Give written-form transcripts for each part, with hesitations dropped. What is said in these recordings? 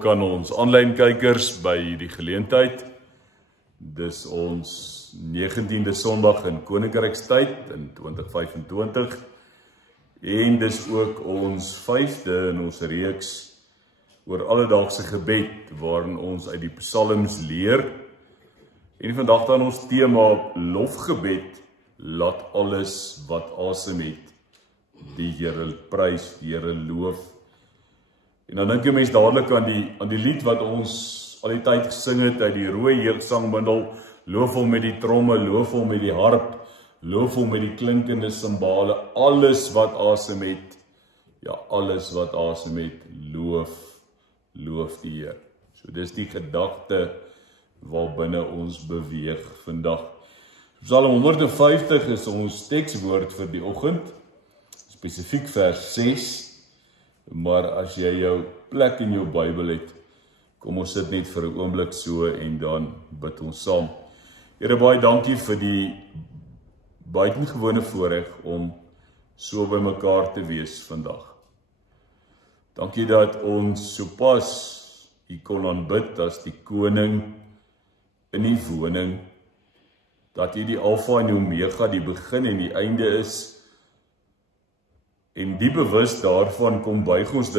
Kan ons aanlyn kykers by die geleentheid. Dis ons 19de Sondag in Koninkrykstyd in 2025 en dis ook ons 5de in ons reeks oor alledaagse gebed waarin ons uit die psalms leer. En vandag dan ons tema lofgebed, laat alles wat asem het die Here prys, die Here loof. En dan dink jy mens dadelik aan die lied wat ons al die tyd gesing het uit die rooi jeugsangbundel, loof hom met die tromme, loof hom met die harp, loof hom met die klinkende simbale, alles wat asem het, ja alles wat asem het, loof die Heer. So dis die gedagte waarbinne ons beweeg vandag. Psalm 150 is ons tekswoord vir die oggend, spesifiek vers 6. Maar as jy jou plek in jou Bybel het, kom ons sit net vir 'n oomblik so en dan bid ons saam. Here, baie dankie vir die buitengewone voorreg om so by mekaar te wees vandag. Dankie dat ons sopas U kon aanbid as die koning in die woning, dat U die Alfa en die Omega, die begin en die einde is. En die bewus daarvan kom buig ons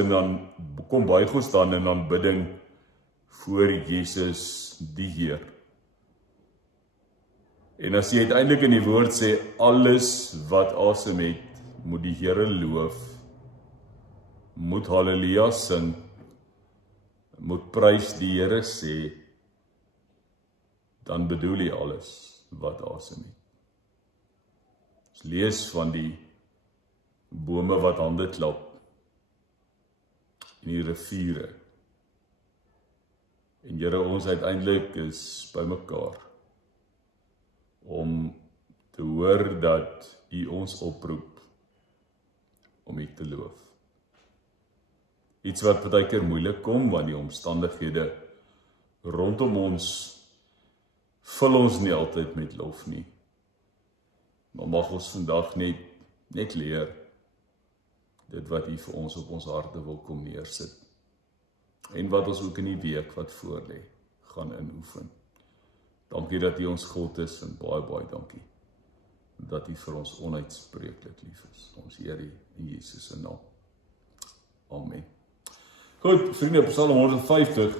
dan in aanbidding voor Jesus die Heer. En as jy uiteindelik in die woord sê, alles wat asem het, moet die Here loof, moet halleluja sing, moet prys die Here sê, dan bedoel jy alles wat asem het. Ons lees van die bome wat hande klap en die riviere. En Here, ons uiteindelik is by mekaar om te hoor dat U ons oproep om U te loof. Iets wat baie keer moeilik kom, want die omstandighede rondom ons vul ons nie altyd met lof nie. Maar mag ons vandag net leer dit wat U vir ons op ons harte wil kom neersit. En wat ons ook in die week wat voorlê gaan inoefen. Dankie dat U ons God is en baie dankie dat U vir ons onuitspreeklik lief is. Ons Here in Jesus se naam. Amen. Goed, vriende, Psalm 150.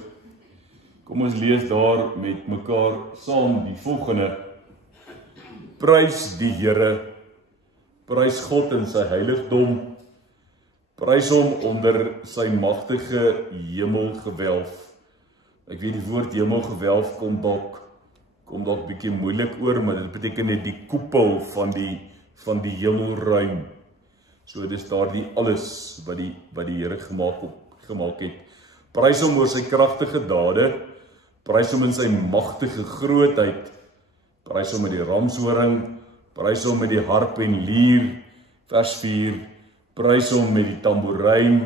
Kom ons lees daar met mekaar saam die volgende. Prys die Here, prys God in sy heiligdom, prys hom onder sy magtige hemelgewelf. Ek weet die woord hemelgewelf kom dalk bietjie moeilik oor, maar dit beteken net die koepel van die hemelruim. So dis daar die alles wat die Here gemaak het. Prys hom oor sy kragtige dade, prys hom in sy magtige grootheid, prys hom met die ramshoring, prys hom met die harp en lier, vers 4, prys hom met die tamboerijn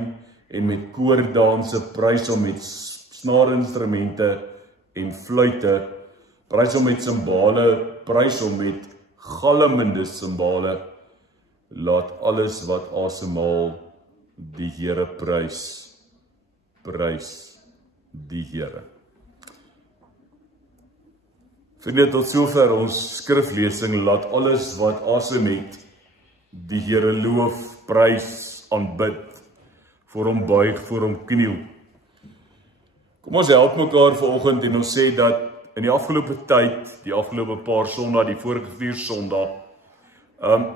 en met koordanse, prys hom met snaarinstrumente en fluite, prys hom met simbale, prys hom met galmende simbale, laat alles wat asemhaal die Here prys die Here. Vriende, tot sover ons skriflesing, laat alles wat asem het die Here loof, prys, aanbid, voor hom buig, voor hom kniel. Kom ons help mekaar vanoggend en ons sê dat in die afgelope tyd, die afgelope paar Sondae, die vorige 4 Sondae,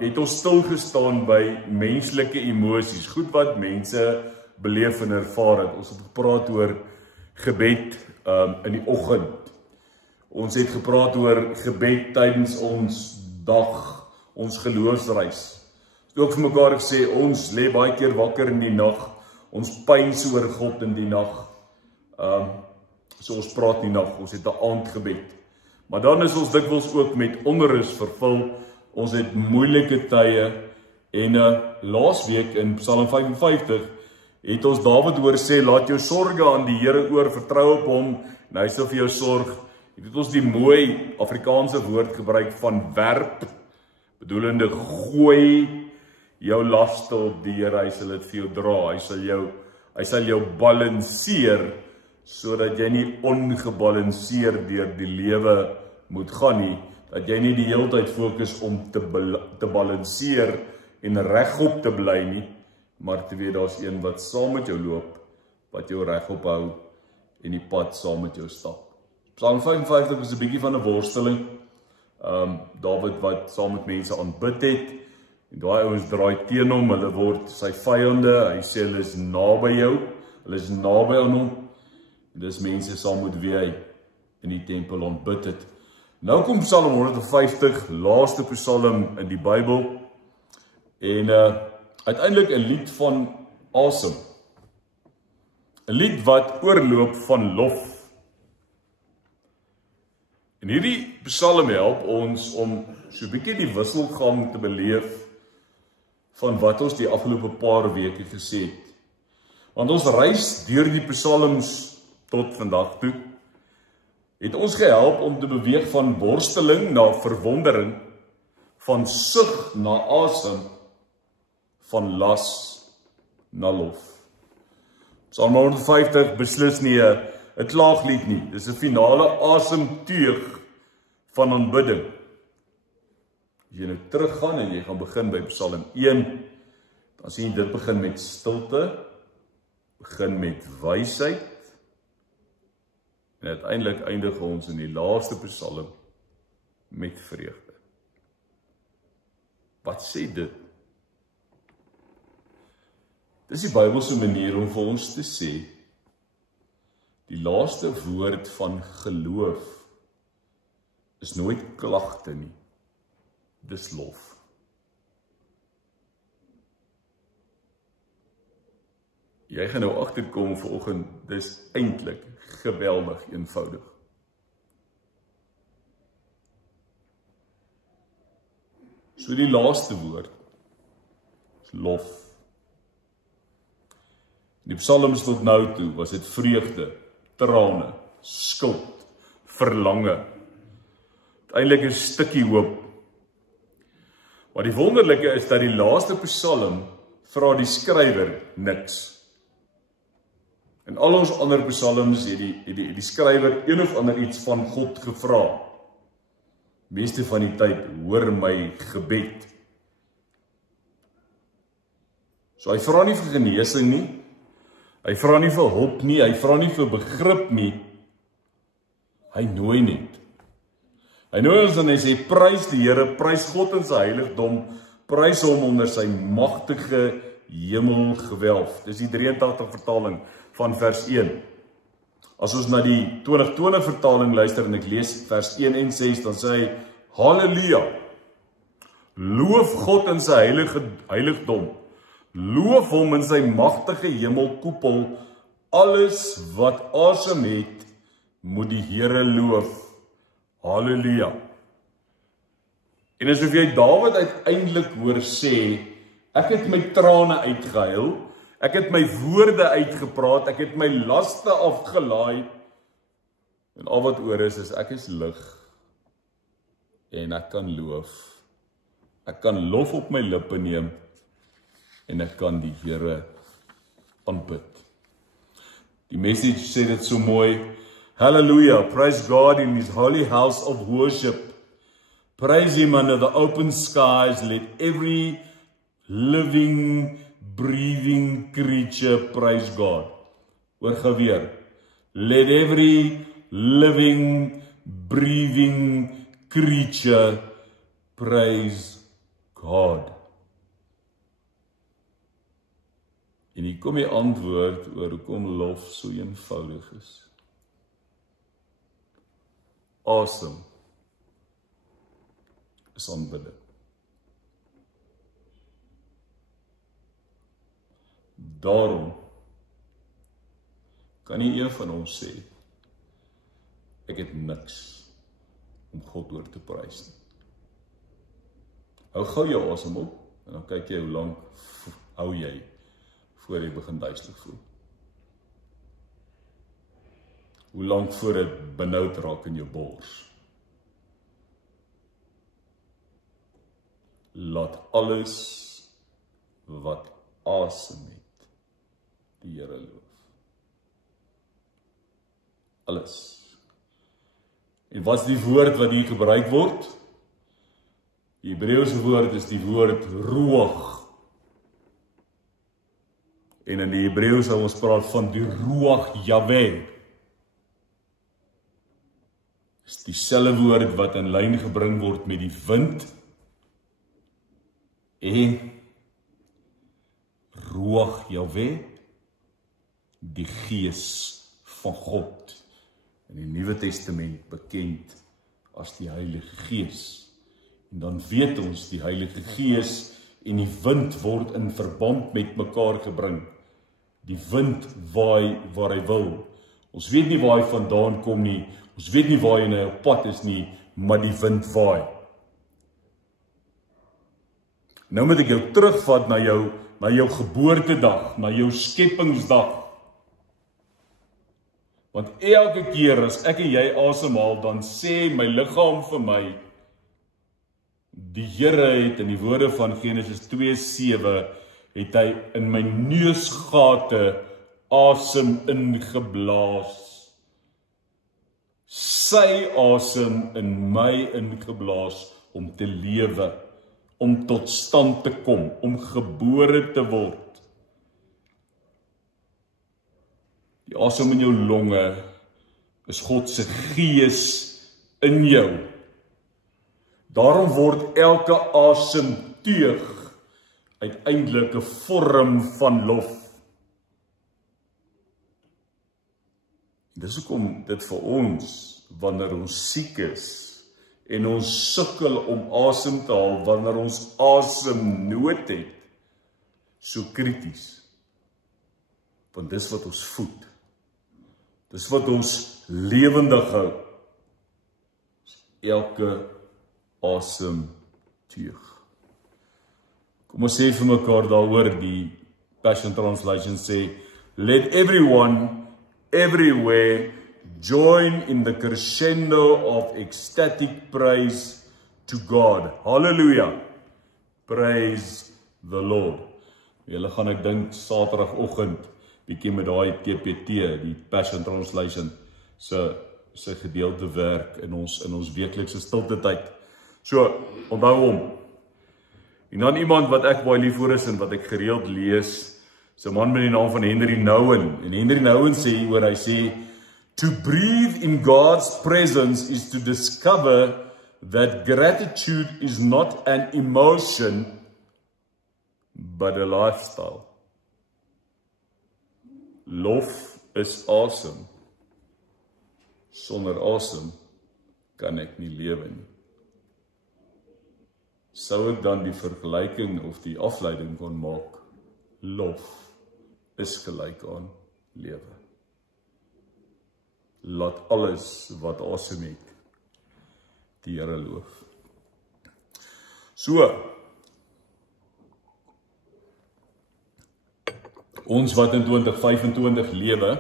het ons stilgestaan by menslike emosies, goed wat mense beleef en ervaar het. Ons het gepraat oor gebed in die oggend. Ons het gepraat oor gebed tydens ons dag, ons geloofsreis. Ook vir mekaar gesê, ons lê baie keer wakker in die nag, ons pyns oor God in die nag. So ons praat in die nag, ons het 'n aandgebed. Maar dan is ons dikwels ook met onrus vervul, ons het moeilike tye, en laasweek in Psalm 55, het ons Dawid hoor sê, laat jou sorge aan die Here oor, vertrou op hom, en hy sal vir jou sorg. Het ons die mooi Afrikaanse woord gebruik van werp, bedoelende gooi jou laste op die Here, hy sal dit vir jou dra, hy sal jou balanseer sodat jy nie ongebalanseerd deur die lewe moet gaan nie, dat jy nie die hele tyd fokus om te balanseer en regop te bly nie, maar te weet daar's een wat saam met jou loop, wat jou regop hou en die pad saam met jou stap. Psalm 55 is 'n bietjie van 'n worsteling. Dawid wat saam met mense aanbid het, en daai ouens draai teen hom, hulle word sy vyande, hy sê hulle is naby jou, hulle is naby aan hom, en dis mense saam met wie hy in die tempel aanbid het. Nou kom Psalm 150, laaste psalm in die Bybel, en uiteindelik 'n lied van asem. 'n Lied wat oorloop van lof. En hierdie psalm help ons om so 'n bietjie die wisselgang te beleef van wat ons die afgelope paar weke gesê het. Want ons reis deur die psalms tot vandag toe, het ons gehelp om te beweeg van worsteling na verwondering, van sug na asem, van las na lof. Psalm 150 beslis nie 'n klaaglied nie, dis 'n finale asemteug van aanbidding. As jy nou teruggaan en jy gaan begin by Psalm 1, dan sien jy dit begin met stilte, begin met wysheid, en uiteindelik eindig ons in die laaste psalm met vreugde. Wat sê dit? Dis die Bybelse manier om vir ons te sê, die laaste woord van geloof is nooit klagte nie, dis lof. Jy gaan nou agterkom vanoggend, dis eintlik geweldig eenvoudig. So die laaste woord is lof. Die psalms tot nou toe was dit vreugde, trane, skuld, verlange. Uiteindelik 'n stukkie hoop. Maar die wonderlike is dat die laaste psalm vra die skrywer niks. In al ons ander psalms het die skrywer een of ander iets van God gevra. Meeste van die tyd, hoor my gebed. So hy vra nie vir genesing nie, hy vra nie vir hulp nie, hy vra nie vir begrip nie, hy nooi net. Hy nooi ons en hy sê, prys die Here, prys God in sy heiligdom, prys hom onder sy magtige hemelgewelf. Dis die 83 vertaling van vers 1. As ons na die 2020 vertaling luister en ek lees vers 1 en 6, dan sê hy, Halleluja, loof God in sy heiligdom, loof hom in sy magtige hemelkoepel, alles wat asem het, moet die Here loof. Halleluja. En asof jy Dawid uiteindelik hoor sê, ek het my trane uitgehuil, ek het my woorde uitgepraat, ek het my laste afgelaai, en al wat oor is ek is lig, en ek kan loof. Ek kan lof op my lippe neem, en ek kan die Here aanbid. Die message sê dit so mooi, Hallelujah, praise God in his holy house of worship. Praise him under the open skies, let every living, breathing creature praise God. Hoor gou weer. Let every living, breathing creature praise God. En hier kom die antwoord oor hoekom lof so eenvoudig is. Asem is aanbidding. Daarom kan nie een van ons sê, ek het niks om God oor te prys nie. Hou gou jou asem op, en dan kyk jy hoe lank hou jy, voor jy begin duiselig voel. Hoe lank voor dit benoud raak in jou bors. Laat alles wat asem het, die Here loof. alles. En wat is die woord wat hier gebruik word? Die Hebreëse woord is die woord ruach. En in die Hebreëus sal ons praat van die ruach Yahweh. Is dieselfde woord wat in lyn gebring word met die wind en ruach Yahweh, die gees van God. In die Nuwe Testament bekend as die Heilige Gees. En dan weet ons die Heilige Gees en die wind word in verband met mekaar gebring. Die wind waai waar hy wil. Ons weet nie waar hy vandaan kom nie, ons weet nie waar hy op pad is nie, maar die wind waai. Nou moet ek jou terugvat na jou geboortedag, na jou skepingsdag. Want elke keer as ek en jy asemhaal, dan sê my liggaam vir my, die Here het in die woorde van Genesis 2:7, het hy in my neusgate asem ingeblaas. Sy asem in my ingeblaas om te lewe, om tot stand te kom, om gebore te word. Die asem in jou longe is God se gees in jou. Daarom word elke asemteug uiteindelik 'n vorm van lof. Dis hoekom dit vir ons, wanneer ons siek is en ons sukkel om asem te haal, wanneer ons asemnood het, so krities. Want dis wat ons voed. Dis wat ons lewendig hou. Elke asemteug. Kom ons sê vir mekaar daaroor, die Passion Translation sê, let everyone, everywhere, join in the crescendo of ecstatic praise to God. Hallelujah. Praise the Lord. Julle gaan ek dink Saterdagoggend bietjie met daai TPT, die Passion Translation, se gedeelte werk in ons weeklikse stilte tyd. So, onthou hom. En dan iemand wat ek baie lief voor is en wat ek gereeld lees, is 'n man met die naam van Henry Nouwen. En Henry Nouwen sê oor, hy sê, to breathe in God's presence is to discover that gratitude is not an emotion, but a lifestyle. Lof is asem. Sonder asem kan ek nie lewe nie. Sou ek dan die vergelyking of die afleiding kon maak? Lof is gelyk aan lewe. Laat alles wat asem het, die Here loof. So, ons wat in 2025 lewe,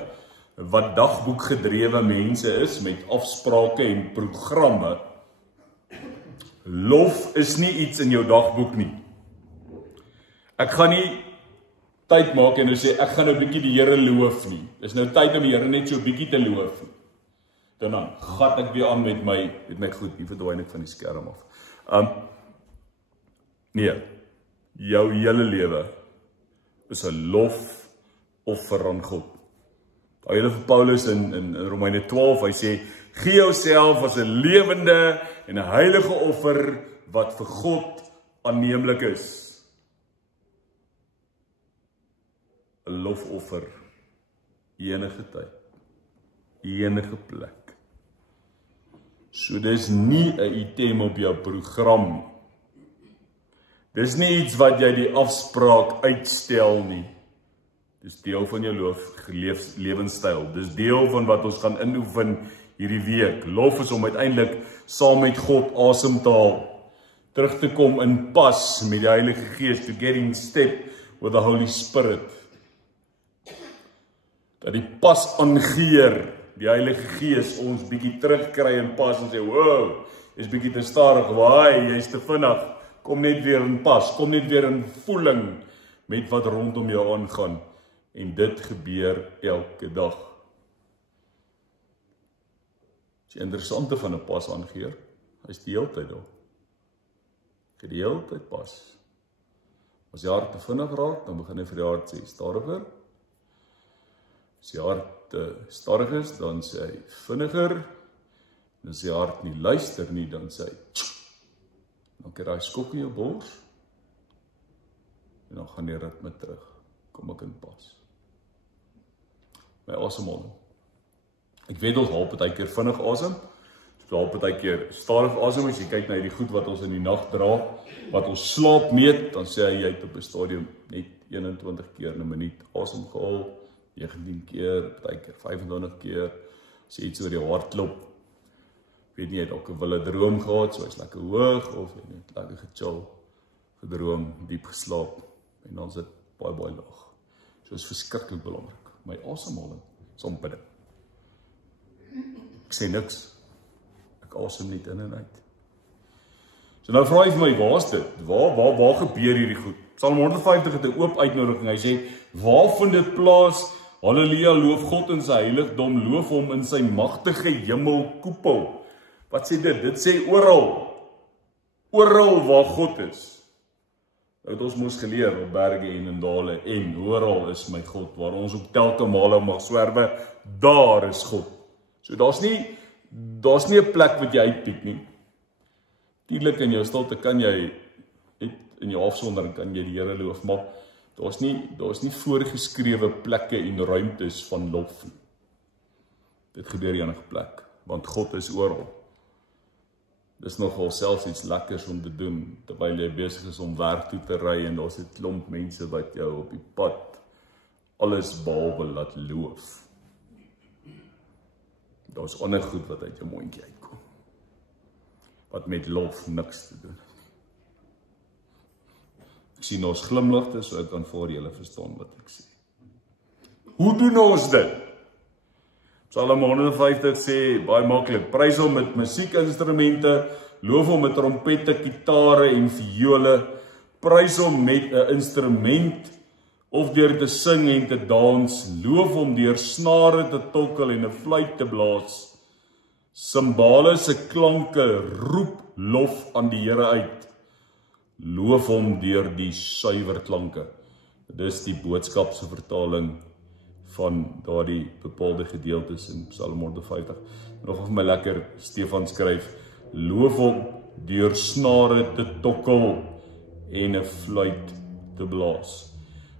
wat dagboek gedrewe mense is met afsprake en programme, lof is nie iets in jou dagboek nie. Ek gaan nie tyd maak en nou sê, ek gaan nou bietjie die Here loof nie. Dis nou tyd om die Here net so bietjie te loof nie. Dan gat ek weer aan met my goed, hier verdwyn ek van die skerm af. Nee, jou hele lewe is 'n lofoffer aan God. Daar het vir Paulus in Romeine 12, hy sê, gee jouself as 'n lewende en 'n heilige offer wat vir God aanneemlik is. 'n Lofoffer, enige tyd, enige plek. So dis nie 'n item op jou program nie. Dis nie iets wat jy die afspraak uitstel nie. Dis deel van jou lewenstyl. Dis deel van wat ons gaan inoefen hierdie week. Lof is om uiteindelik saam met God asem te haal. Terug te kom in pas met die Heilige Gees, to get in step with the Holy Spirit. Dat die pas aangeer, die Heilige Gees ons bietjie terugkry in pas en sê, wow, jy's bietjie te stadig, waai, jy's te vinnig, kom net weer in pas, kom net weer in voeling met wat rondom jou aangaan. En dit gebeur elke dag. is die interessante van 'n pas aangeheer. Hy is die hele tyd daar. Hy die hele tyd pas. As die hart te vinnig raak, dan begin hy vir die hart sê, stadiger. As die hart stadig is, dan sê hy vinniger. En as die hart nie luister nie, dan sê hy dan kry hy skok in jou bors. En dan gaan die ritme terug. Kom ek in pas. My asemhaling. Ek weet ons haal partykeer vinnig asem. Ons haal partykeer stadig asem. As jy kyk na die goed wat ons in die nag dra, wat ons slaap meet, dan sê jy het op 'n stadium net 21 keer in 'n minuut asem gehaal, 19 keer, partykeer 25 keer. As jy iets oor die hardloop, weet nie, jy het dalk 'n wilde droom gehad, so hy's lekker hoog, of jy het lekker gechill, gedroom, diep geslaap, en dan is dit baie laag. So is verskriklik belangrik. My asemhaling is aanbidding. Ek sê niks. Ek asem net in en uit. So nou vra jy vir my, waar is dit? Waar gebeur hierdie goed? Psalm 150 het 'n oop uitnodiging. Hy sê, waar vind dit plaas? Halleluja, loof God in sy heiligdom, loof hom in sy magtige hemelkoepel. Wat sê dit? Dit sê oral. Oral waar God is. Het ons moes geleer op berge en in dale, en oral is my God, waar ons op telke male mag swerwe, daar is God. So daar's nie 'n plek wat jy uitpiek nie. Tuurlik in jou stilte kan jy, in jou afsondering kan jy die Here loof, maar daar's nie voorgeskrewe plekke en ruimtes van lof nie. Dit gebeur enige plek, want God is oral. Dis nogal selfs iets lekkers om te doen, terwyl jy besig is om werk toe te ry, en daar's 'n klomp mense wat jou op die pad alles behalwe laat loof. Daar's ander goed wat uit jou mondjie uitkom, wat met lof niks te doen het. Ek sien ons glimlagte, so ek kan vir julle verstaan wat ek sê. Hoe doen ons dit? Psalm 150 sê, baie maklik, prys hom met musiekinstrumente, loof hom met trompette, gitare en viole, prys hom met 'n instrument, of deur te sing en te dans, loof hom deur snare te tokkel en 'n fluit te blaas. Simbale se klanke roep lof aan die Here uit. Loof hom deur die suiwer klanke. Dis die boodskap se vertaling van daardie bepaalde gedeeltes in Psalm 150. Nog vir my lekker, Stefan skryf, loof hom deur snare te tokkel en 'n fluit te blaas.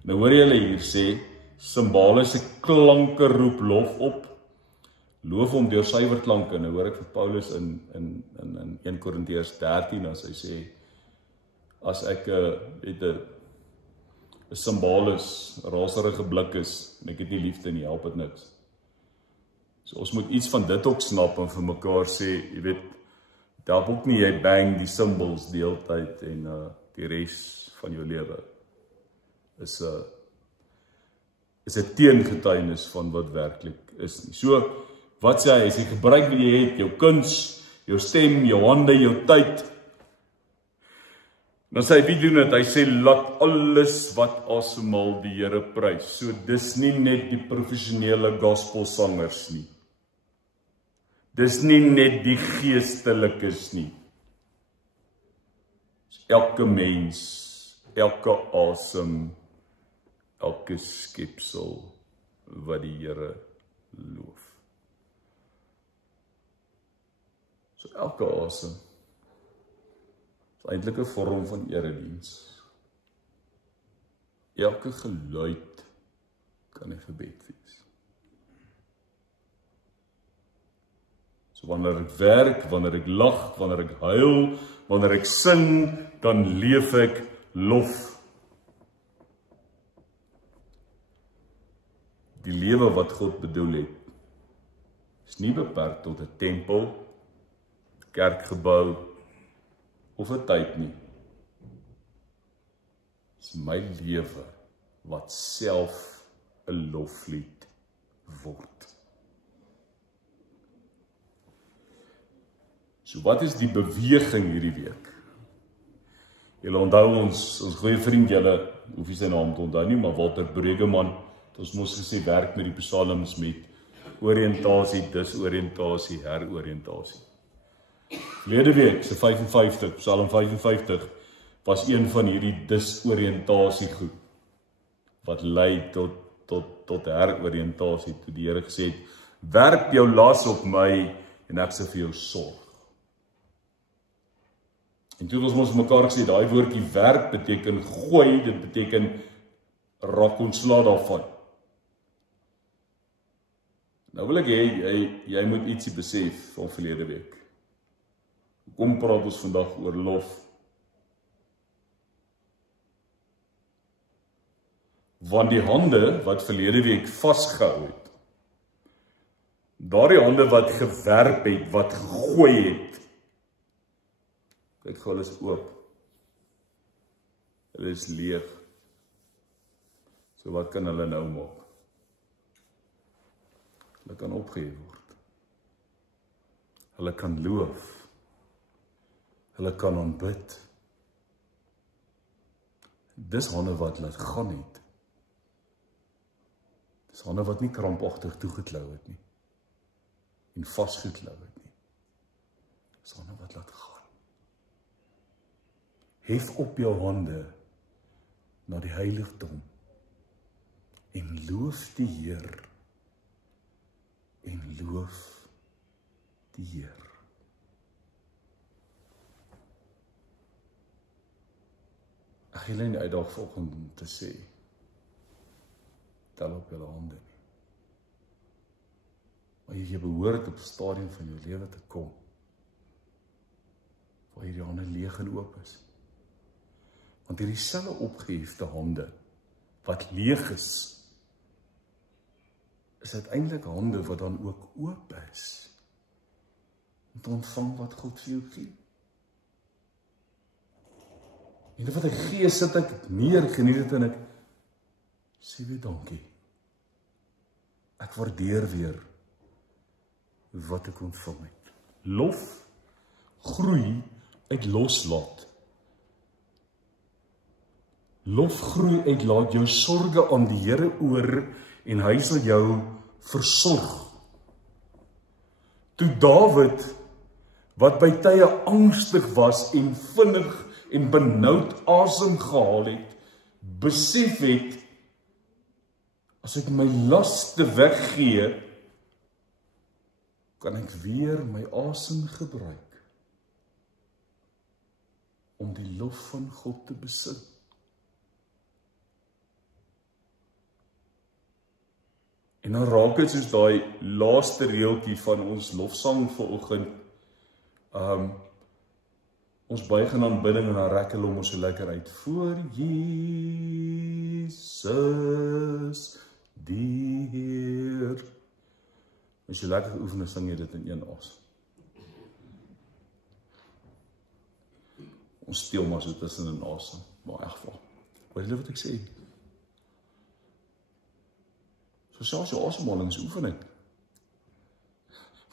Nou hoor julle hier sê, simbale se klanke roep lof op, loof hom deur suiwer klanke. Nou hoor ek vir Paulus in 1 Korintiërs 13, as hy sê, as ek het 'n simbaal is, raserige blik is, en ek het nie liefde nie, help dit niks. So ons moet iets van dit ook snap en vir mekaar sê, jy weet, dit help ook nie, jy bang die symbols die hele tyd en die res van jou lewe is 'n teengetuienis van wat werklik is nie. So, wat sê hy, as jy gebruik wat jy het, jou kuns, jou stem, jou hande, jou tyd, dan sê hy, wie doen dit? Hy sê, laat alles wat asemhaal die Here prys. So, dis nie net die professionele gospelsangers nie. Dis nie net die geestelikes nie. Elke mens, elke asem, elke skepsel wat die Here loof. So elke asem is eintlik 'n vorm van erediens. Elke geluid kan 'n gebed wees. So wanneer ek werk, wanneer ek lag, wanneer ek huil, wanneer ek sing, dan leef ek lof. Die lewe wat God bedoel het, is nie beperk tot 'n tempel, kerkgebou of 'n tyd nie. Dis my lewe wat self 'n loflied word. So wat is die beweging hierdie week? Julle onthou ons goeie vriend, julle hoef nie sy naam te onthou nie, maar Walter Bregeman, ons moes gesê werk met die psalms met oriëntasie, disoriëntasie, heroriëntasie. Verlede week, se 55, Psalm 55, was een van hierdie disoriëntasie goed, wat lei tot heroriëntasie, toe die Here gesê het, werp jou las op my, en ek sal vir jou sorg. En toe ons ons mekaar gesê, daai woordjie werp beteken gooi, dit beteken raak ontslae daarvan. Nou wil ek jy moet ietsie besef van verlede week. Kom praat ons vandag oor lof. Want die hande wat verlede week vasgehou het, daardie hande wat gewerp het, wat gegooi het, kyk gou, hulle is oop. Hulle is leeg. So wat kan hulle nou maak? Hulle kan opgehef word. Hulle kan loof. Hulle kan aanbid. Dis hande wat laat gaan het. Dis hande wat nie krampagtig toegeklou het nie. En vasgeklou het nie. Dis hande wat laat gaan. Hef op jou hande na die heiligdom en loof die Heer. En loof die Heer. Ek wil nie uitdaag vanoggend om te sê, tel op julle hande nie. Maar jy behoort op 'n stadium van jou lewe te kom, waar hierdie hande leeg en oop is. Want hierdie selfe opgehefte hande, wat leeg is uiteindelik hande wat dan ook oop is, om te ontvang wat God vir jou gee. En wat ek gee, sit ek neer, geniet dit en ek sê weer dankie. Ek waardeer weer wat ek ontvang het. Lof groei uit loslaat. Lof groei uit laat jou sorge aan die Here oor en hy sal jou versorg. Toe Dawid, wat by tye angstig was en vinnig en benoud asem gehaal het, besef het, as ek my laste weggee, kan ek weer my asem gebruik om die lof van God te besin. En dan raak dit soos daai laaste reeltjie van ons lofsang vanoggend. Ons buig in aanbidding en dan rek hulle ons so lekker uit. Voor Jesus die Heer. As jy lekker oefen, sing jy dit in een asem. Ons steel maar so tussen in asem, maar in elk geval. Wat is wat ek sê? So selfs jou asemhalingsoefening.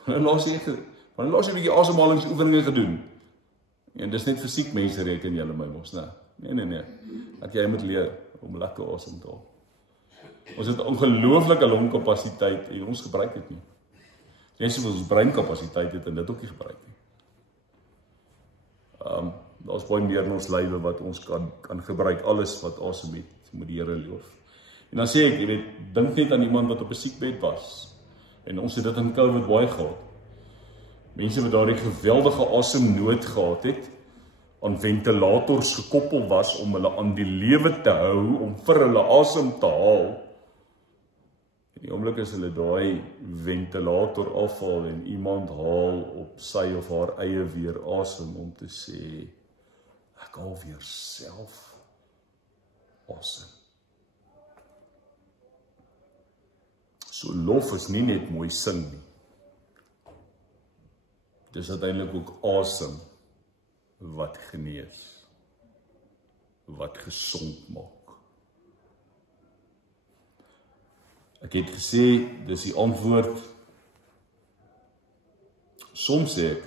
Wanneer laas jy 'n bietjie asemhalingsoefeninge gedoen? En dis net fisiek mense reken julle my mos, né? Nee. Dat jy moet leer om lekker asem te haal. Ons het ongelooflike longkapasiteit en ons gebruik dit nie. Jy sê ons breinkapasiteit het en dit ook nie gebruik nie. Daar's baie meer in ons lywe wat ons kan gebruik, alles wat asem het, moet die Here loof. En dan sê ek, jy weet, dink net aan iemand wat op 'n siekbed was. En ons het dit in COVID baie gehad. Mense wat daardie geweldige asemnood gehad het, aan ventilators gekoppel was om hulle aan die lewe te hou, om vir hulle asem te haal. En die oomblik is hulle daai ventilator afhaal en iemand haal op sy of haar eie weer asem om te sê, ek haal weer self asem. So lof is nie net mooi sing nie. Dis uiteindelik ook asem wat genees, wat gesond maak. Ek het gesê, dis die antwoord. Soms sê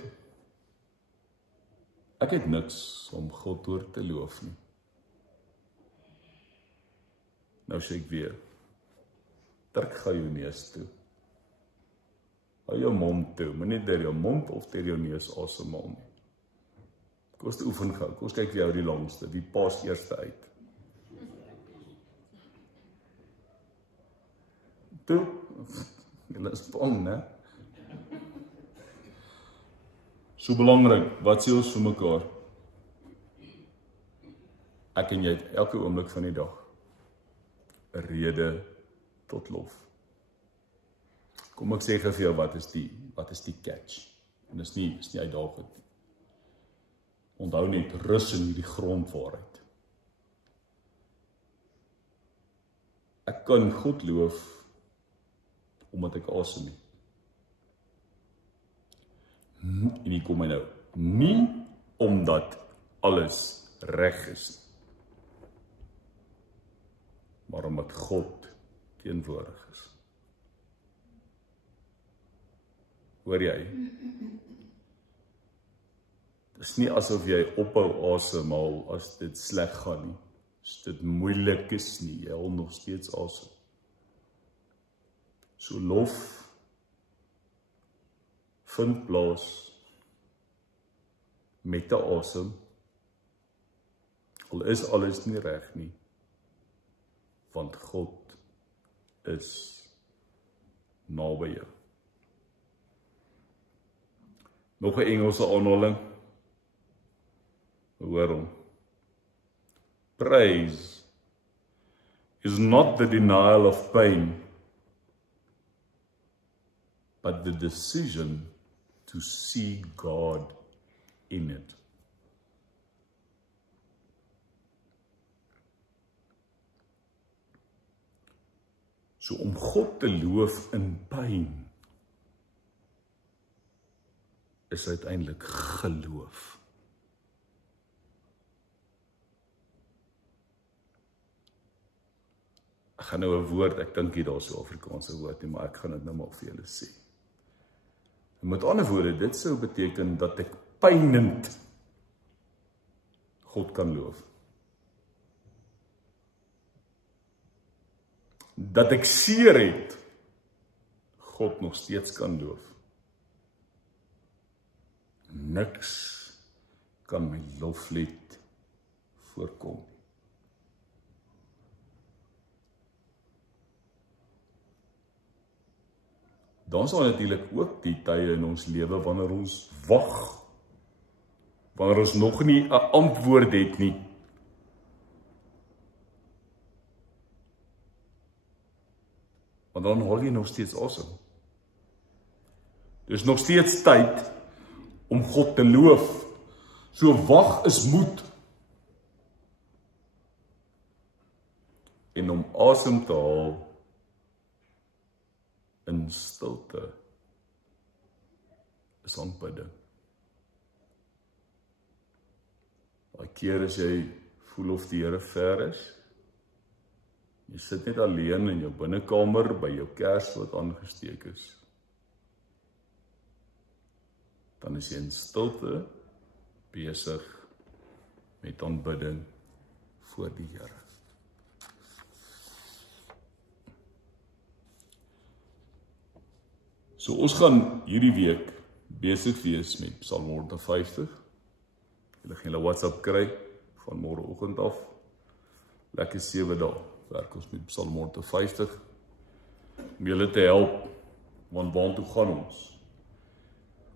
ek het niks om God oor te loof nie. Nou sê ek weer, druk gou jou neus toe. Hou jou mond toe, maar nie deur jou mond of deur jou neus asemhaal nie. Kom ons oefen gou, kom ons kyk wie hou die langste, wie pas eerste uit. Toe, julle is bang, né? So belangrik, wat sê ons vir mekaar? Ek en jy het elke oomblik van die dag 'n rede tot lof. Kom ek sê vir jou, wat is die catch? En is nie uitdagend. Onthou net, rus in hierdie grondwaarheid. Ek kan God loof, omdat ek asem het. En hier kom hy nou. Nie omdat alles reg is, maar omdat God teenwoordig is. Hoor jy? Dit is nie asof jy ophou asemhaal as dit sleg gaan nie. As dit moeilik is nie, jy hou nog steeds asem. So lof vind plaas met 'n asem, al is alles nie reg nie, want God is naby jou. Nog 'n Engelse aanhaling. Hoor hom. Praise is not the denial of pain, but the decision to see God in it. So om God te loof in pyn is uiteindelik geloof. Ek gaan nou 'n woord, ek dink hier daar so Afrikaanse woord nie, maar ek gaan dit nou maar vir julle sê. En met ander woorde, dit sou beteken dat ek pynend God kan loof. Dat ek seer het, God nog steeds kan loof. Niks kan my loflied voorkom. Dan sal natuurlik ook die tye in ons lewe wanneer ons wag, wanneer ons nog nie 'n antwoord het nie. Want dan haal jy nog steeds asem. Dis nog steeds tyd om God te loof. So wag is moed. En om asem te haal in stilte is aanbidding. Daai keer as jy voel of die Here ver is, jy sit net alleen in jou binnekamer by jou kers wat aangesteek is, dan is jy in stilte besig met aanbidding voor die Here. So ons gaan hierdie week besig wees met Psalm 150. Julle gaan julle WhatsApp kry van môreoggend af. Lekker 7 dae werk ons met Psalm 150. Om julle te help, want waartoe gaan ons?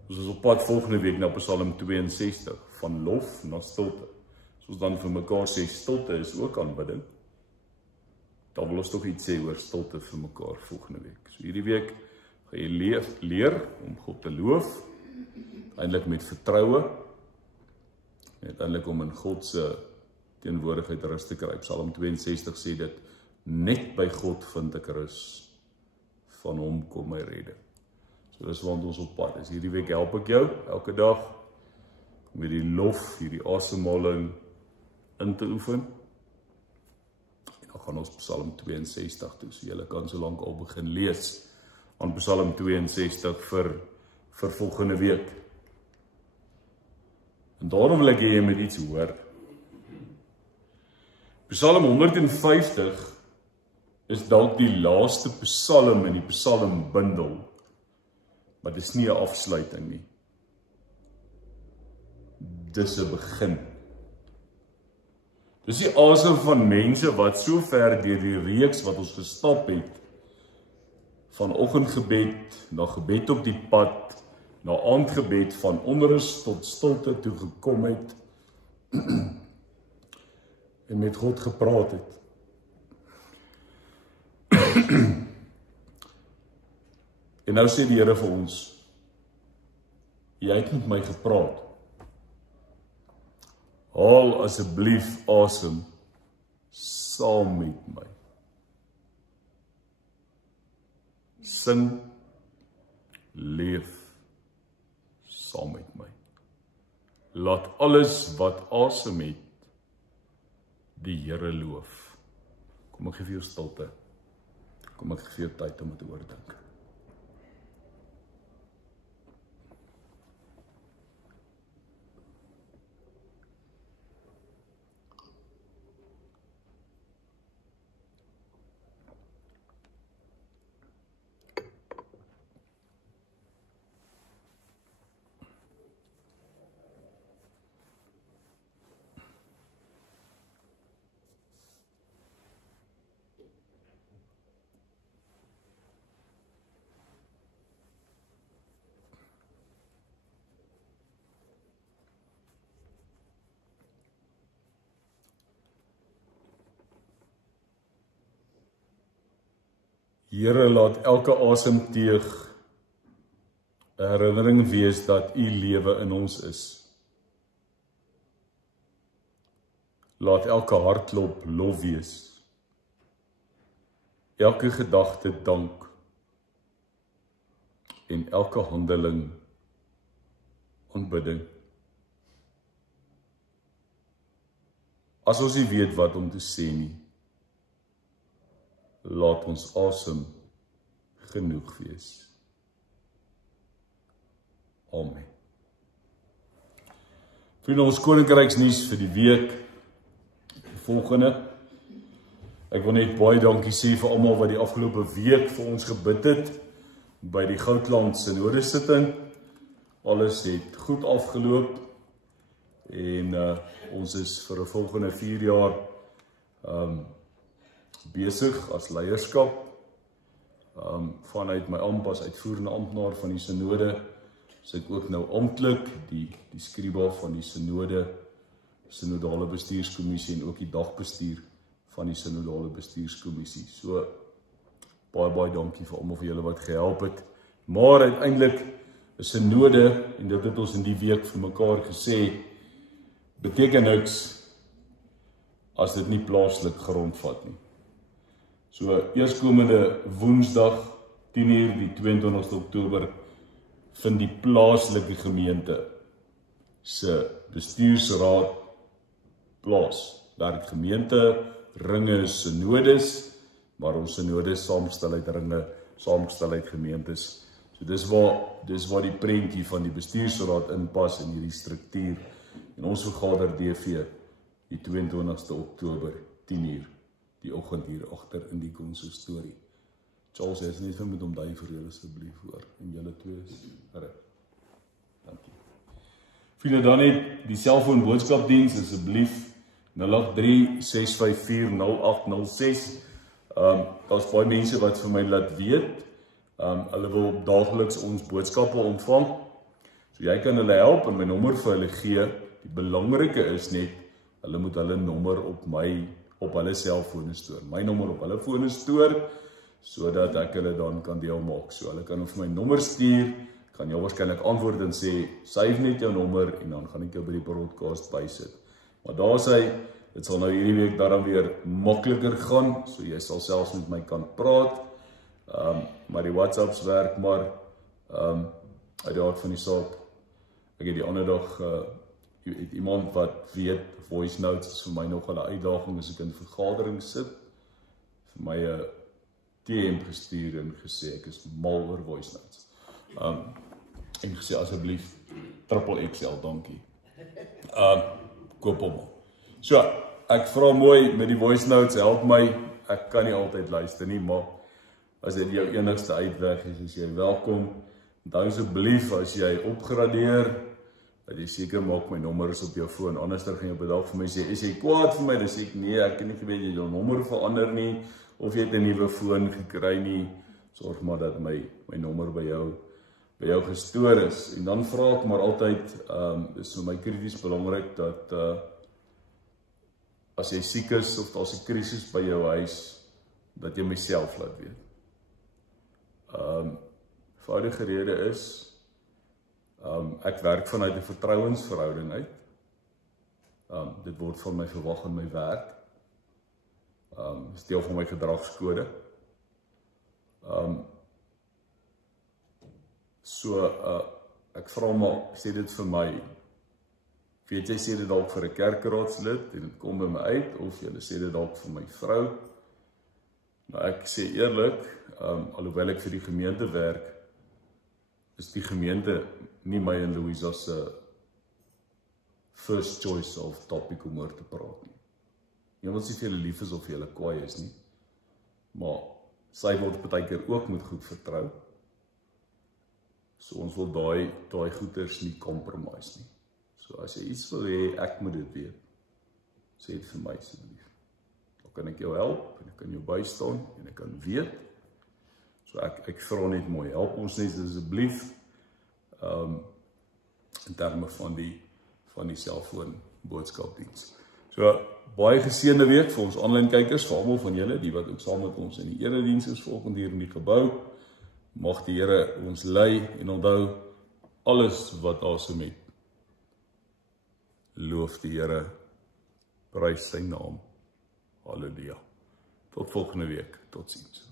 Ons is op pad volgende week na Psalm 62, van lof na stilte. So ons dan vir mekaar sê, stilte is ook aanbidding. Dan wil ons toch iets sê oor stilte vir mekaar volgende week. So hierdie week gaan jy leer om God te loof, eintlik met vertroue, eintlik om in God se teenwoordigheid rus te kry. Psalm 62 sê dit, net by God vind ek rus, van hom kom my redding. So dis want ons op pad is. Hierdie week help ek jou, elke dag, om hierdie lof, hierdie asemhaling in te oefen. En dan gaan ons Psalm 62 toe, so julle kan so lank al begin lees, aan Psalm 62 vir volgende week. En daarom wil ek jy met iets hoor. Psalm 150 is dalk die laaste psalm in die psalmbundel, maar dis nie 'n afsluiting nie. Dis 'n begin. Dis die asem van mense wat so ver deur die reeks wat ons gestap het, van oggendgebed na gebed op die pad, na aandgebed, van onrus tot stilte toe gekom het en met God gepraat het. En nou sê die Here vir ons, jy het met my gepraat. Haal asseblief asem saam met my. Sing, leef saam met my. Laat alles wat asem het, die Here loof. Kom ek gee vir jou stilte. Kom ek gee vir jou tyd om dit te oordink. Here, laat elke asemteug 'n herinnering wees dat U lewe in ons is. Laat elke hartklop lof wees. Elke gedagte dank. En elke handeling aanbidding. As ons nie weet wat om te sê nie, laat ons asem genoeg wees. Amen. Vriende, ons koninkryksnuus vir die week, die volgende. Ek wil net baie dankie sê vir almal wat die afgelope week vir ons gebid het, by die Goudland Synode sitting. Alles het goed afgeloop, en ons is vir 'n volgende 4 jaar besig as leierskap, vanuit my amp as uitvoerende amptenaar van die synode, is ek ook nou amptelik die skriba van die synodale bestuurskommissie en ook die dagbestuur van die synodale bestuurskommissie. So, baie dankie vir almal vir julle wat gehelp het. Maar uiteindelik, 'n synode, en dit het ons in die week vir mekaar gesê, beteken niks as dit nie plaaslik grondvat nie. So, eerskomende Woensdag, 10:00, die 22 Oktober, vind die plaaslike gemeente se bestuursraad plaas. Daar het gemeente ringe is synodes, maar ons synodes saamgestel uit ringe, saamgestel uit gemeentes. So dis waar die prentjie van die bestuursraad inpas in hierdie struktuur. En ons vergader DV die 22 Oktober, 10:00, die oggend hier agter in die konsistorie. Charles, jy is net van met hom daai vir julle asseblief hoor, en julle twee is reg. Dankie. Vriende, dan net die selfoon boodskapdiens asseblief 083-654-0806. Daar's baie mense wat vir my laat weet, hulle wil daagliks ons boodskappe ontvang. So jy kan hulle help en my nommer vir hulle gee. Die belangrike is net, hulle moet hulle nommer op hulle selfone stoor. My nommer op hulle fone stoor, sodat ek hulle dan kan deel maak. So hulle kan vir my nommer stuur, kan jou waarskynlik antwoord en sê, save net jou nommer, en dan gaan ek jou by die broadcast bysit. Maar daar sê, dit sal nou hierdie week daarom weer makliker gaan, so jy sal selfs met my kan praat, maar die WhatsApps werk maar, uit die aard van die saak. Ek het die ander dag, het iemand wat weet, voice notes is vir my nog 'n uitdaging, as ek in vergadering sit, vir my 'n TM gestuur en gesê, ek is mal oor voice notes. En gesê, asseblief, XXL, dankie. Koop hom. So, ek vra mooi met die voice notes, help my, ek kan nie altyd luister nie, maar as dit jou enigste uitweg is jy welkom, Onthou asseblief as jy opgradeer, dat jy seker maak my nommer is op jou foon, anders dan gaan jy op 'n dag vir my sê, is jy kwaad vir my? Dan sê ek, nee, ek het nie geweet jy jou nommer verander nie, of jy het 'n nuwe foon gekry nie, sorg maar dat my nommer by jou gestoor is. En dan vra ek maar altyd, dis vir my krities belangrik, dat as jy siek is, of daar's 'n krisis by jou huis, dat jy myself laat weet. Eenvoudige rede is, ek werk vanuit 'n vertrouensverhouding uit. Dit word van my verwag in my werk. Dis deel van my gedragskode. Ek vra maar, sê dit vir my, weet jy, sê dit dalk vir 'n kerkraadslid, en dit kom by my uit, of jy sê dit dalk vir my vrou. Nou ek sê eerlik, alhoewel ek vir die gemeente werk, is die gemeente nie my en Louisa se first choice of topic om oor te praat nie. Nie omdat sy vir julle lief is of vir julle kwaai is nie, maar sy word partykeer ook met goed vertrou. So ons wil daai goeders nie compromise nie. So as jy iets wil hê, ek moet dit weet, sê dit vir my asseblief. Dan kan ek jou help, en ek kan jou bystaan, en ek kan weet. So ek vra net mooi, help ons net asseblief, in terme van die selfoon boodskapdiens. So, baie geseënde week vir ons aanlyn kykers, vir almal van julle, die wat ook saam met ons in die erediens is volgende hier in die gebou. Mag die Here ons lei, en onthou, alles wat asem het, loof die Here, prys sy naam. Halleluja. Tot volgende week, totsiens.